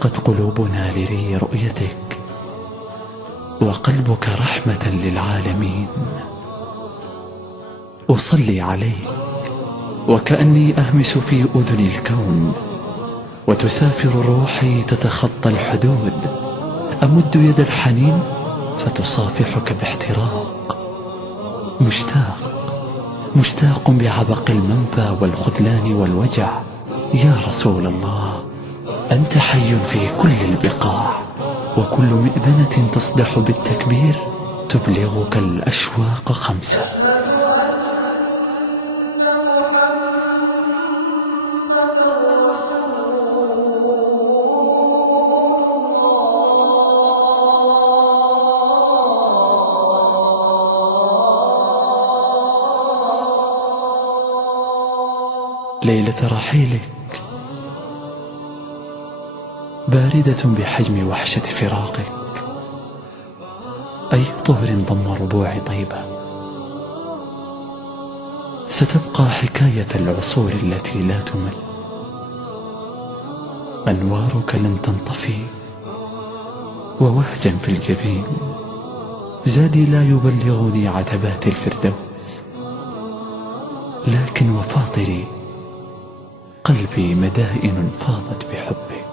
اشتاقت قلوبنا لرؤيتك، وقلبك رحمة للعالمين. أصلي عليك وكأني أهمس في أذن الكون، وتسافر روحي تتخطى الحدود. أمد يد الحنين فتصافحك باحتراق. مشتاق بعبق المنفى والخذلان والوجع. يا رسول الله، أنت حي في كل البقاع، وكل مئذنة تصدح بالتكبير تبلغك الأشواق خمسة. ليلة رحيلك باردة بحجم وحشة فراقك. أي طهر ضم ربوع طيبة. ستبقى حكاية العصور التي لا تمل. أنوارك لن تنطفي، ووهجا في الجبين زادي لا يبلغني عتبات الفردوس. لكن وفاطري قلبي مدائن فاضت بحبك.